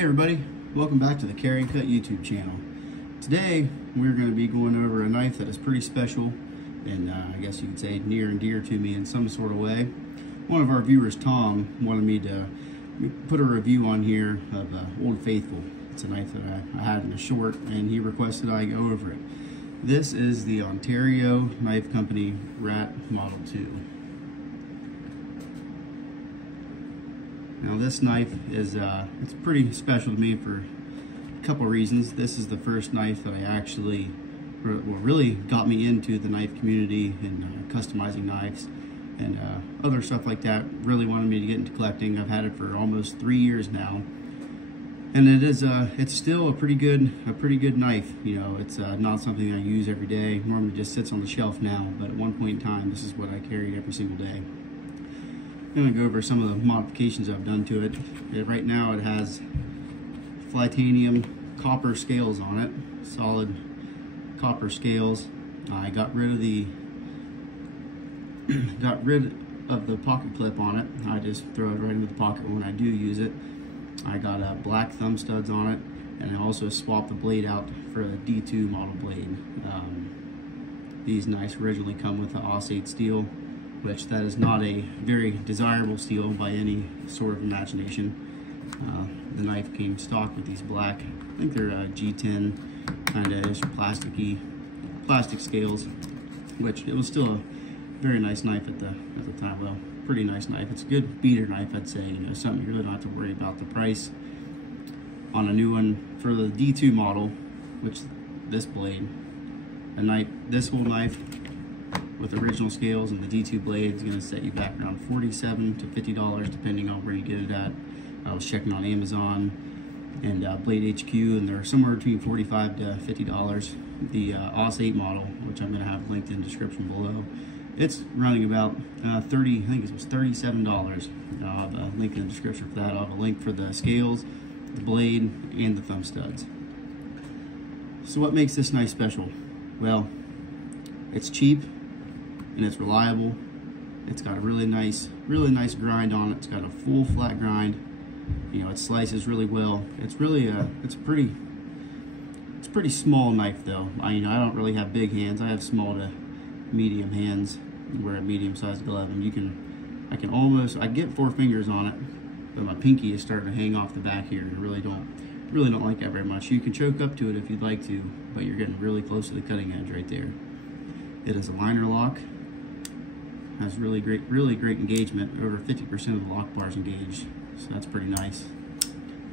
Hey everybody, welcome back to the Carry and Cut YouTube channel. Today we're going to be going over a knife that is pretty special and I guess you could say near and dear to me in some sort of way. One of our viewers, Tom, wanted me to put a review on here of Old Faithful. It's a knife that I had in a short and he requested I go over it. This is the Ontario Knife Company Rat Model 2. Now this knife is it's pretty special to me for a couple of reasons. This is the first knife that I actually really got me into the knife community and customizing knives and other stuff like that. Really wanted me to get into collecting. I've had it for almost 3 years now, and it is it's still a pretty good knife. You know, it's not something I use every day. Normally just sits on the shelf now, but at one point in time, this is what I carried every single day. I'm going to go over some of the modifications I've done to it. Right now it has Flytanium copper scales on it, solid copper scales. I got rid of the pocket clip on it. I just throw it right into the pocket when I do use it. I got black thumb studs on it, and I also swapped the blade out for a D2 model blade. These knives originally come with the AUS-8 steel, which that is not a very desirable steel by any sort of imagination. The knife came stock with these black, I think they're G10 kind of plastic scales, which it was still a very nice knife at the time. Well, pretty nice knife. It's a good beater knife, I'd say. You know, something you really don't have to worry about the price on a new one. For the D2 model, which this blade, this whole knife with original scales and the D2 blade is going to set you back around $47 to $50 depending on where you get it at. I was checking on Amazon and Blade HQ, and they're somewhere between $45 to $50. The AUS-8 model, which I'm going to have linked in the description below, it's running about I think it was $37. I'll have a link in the description for that. I'll have a link for the scales, the blade, and the thumb studs. So what makes this knife special? Well, it's cheap and it's reliable. It's got a really nice grind on it. It's got a full flat grind. You know, it slices really well. It's really it's a pretty small knife though. I don't really have big hands. I have small to medium hands. Wear a medium sized glove, and I get 4 fingers on it, but my pinky is starting to hang off the back here. I really don't like that very much. You can choke up to it if you'd like to, but you're getting really close to the cutting edge right there. It is a liner lock. Has really great engagement. Over 50% of the lock bars engaged, so that's pretty nice.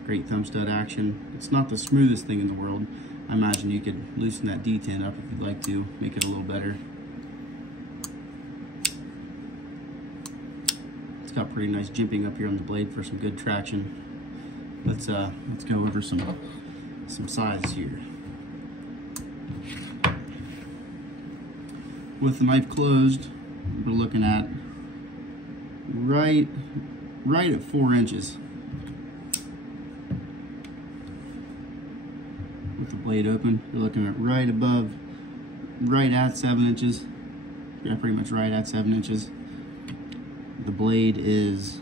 Great thumb stud action. It's not the smoothest thing in the world. I imagine you could loosen that D10 up if you'd like to, make it a little better. It's got pretty nice jimping up here on the blade for some good traction. Let's go over some sizes here. With the knife closed, we're looking at right at 4 inches. With the blade open, you're looking at right at 7 inches. Yeah, pretty much right at 7 inches. The blade is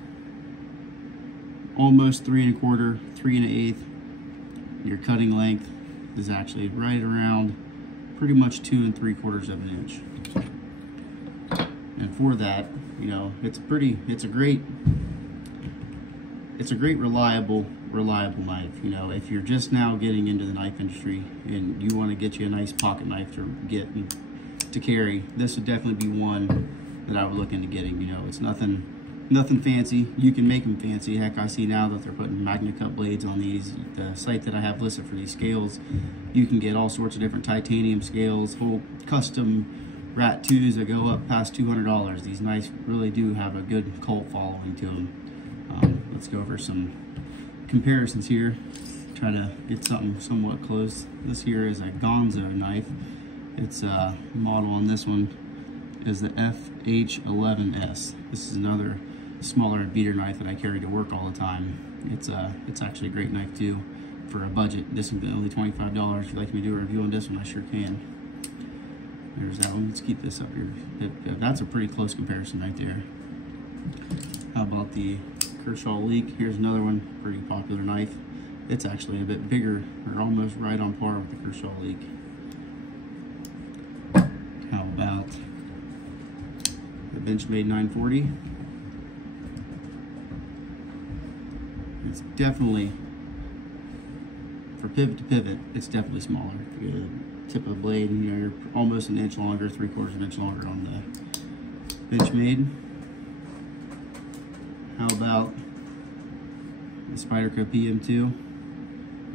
almost 3 1/4, 3 1/8. Your cutting length is actually right around pretty much 2 3/4 of an inch. And for that, you know, it's a great reliable knife. You know, if you're just now getting into the knife industry and you want to get you a nice pocket knife to carry, this would definitely be one that I would look into getting. You know, it's nothing fancy. You can make them fancy. Heck, I see now that they're putting Magna Cut blades on these. The site that I have listed for these scales, you can get all sorts of different titanium scales, whole custom Rat 2s that go up past $200. These knives really do have a good cult following to them. Let's go over some comparisons here. Try to get something somewhat close. This here is a Gonzo knife. Its model on this one is the FH11S. This is another smaller beater knife that I carry to work all the time. It's actually a great knife too for a budget. This one's only $25. If you'd like me to do a review on this one, I sure can. There's that one. Let's keep this up here. That's a pretty close comparison right there. How about the Kershaw Leek? Here's another one, pretty popular knife. It's actually a bit bigger, or almost right on par with the Kershaw Leek. How about the Benchmade 940? It's definitely, for pivot to pivot, it's definitely smaller. You get a tip of the blade, and you're almost an inch longer, 3/4 of an inch longer on the Benchmade. How about the Spyderco PM2?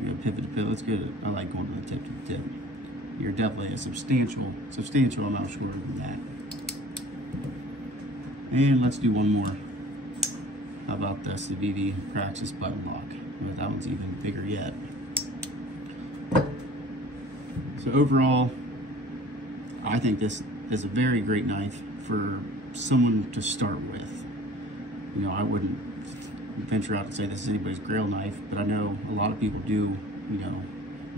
You go pivot to pivot. Let's go. I like going to the tip to the tip. You're definitely a substantial amount shorter than that. And let's do one more. How about this, the VV Praxis button lock? But that one's even bigger yet. So overall, I think this is a very great knife for someone to start with. You know, I wouldn't venture out to say this is anybody's grail knife, but I know a lot of people do, you know,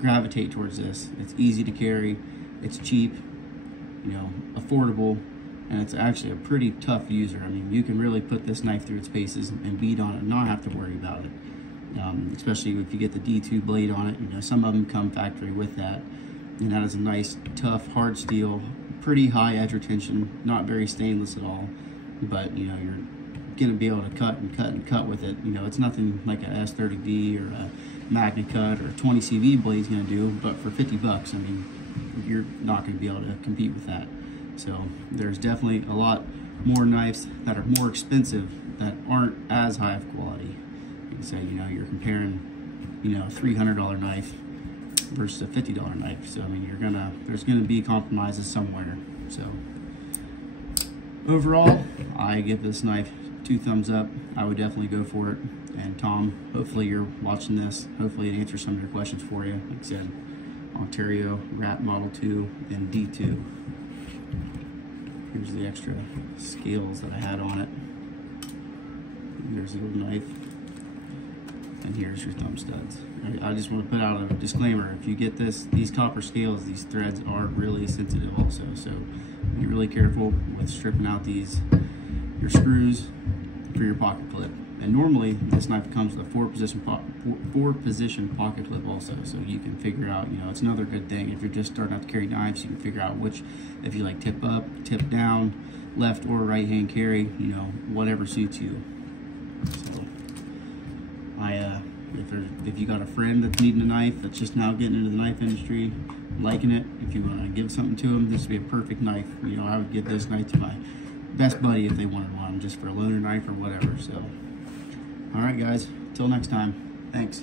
gravitate towards this. It's easy to carry, it's cheap, you know, affordable, and it's actually a pretty tough user. I mean, you can really put this knife through its paces and beat on it and not have to worry about it. Especially if you get the D2 blade on it. You know, some of them come factory with that, and that is a nice, tough, hard steel, pretty high edge retention, not very stainless at all, but you know, you're gonna be able to cut and cut and cut with it. You know, it's nothing like a S30D or a MagnaCut or a 20 CV blade's gonna do, but for 50 bucks, I mean, you're not gonna be able to compete with that. So there's definitely a lot more knives that are more expensive that aren't as high of quality. You can say, you know, you're comparing, you know, a $300 knife versus a $50 knife. So I mean, there's gonna be compromises somewhere. So overall, I give this knife 2 thumbs up. I would definitely go for it. And Tom, hopefully you're watching this. Hopefully it answers some of your questions for you. Like I said, Ontario, Rat Model 2, and D2. Here's the extra scales that I had on it. There's the old knife. And here's your thumb studs. I just want to put out a disclaimer. If you get these copper scales, these threads are really sensitive also. So be really careful with stripping out your screws for your pocket clip. And normally this knife comes with a 4-position pocket clip also, so you can figure out, you know, it's another good thing if you're just starting out to carry knives. You can figure out which, if you like tip up, tip down, left or right hand carry, you know, whatever suits you. So if you got a friend that's needing a knife, that's just now getting into the knife industry, liking it, if you want to give something to them, this would be a perfect knife. You know, I would give this knife to my best buddy if they wanted one, just for a loaner knife or whatever. So all right guys, till next time, thanks.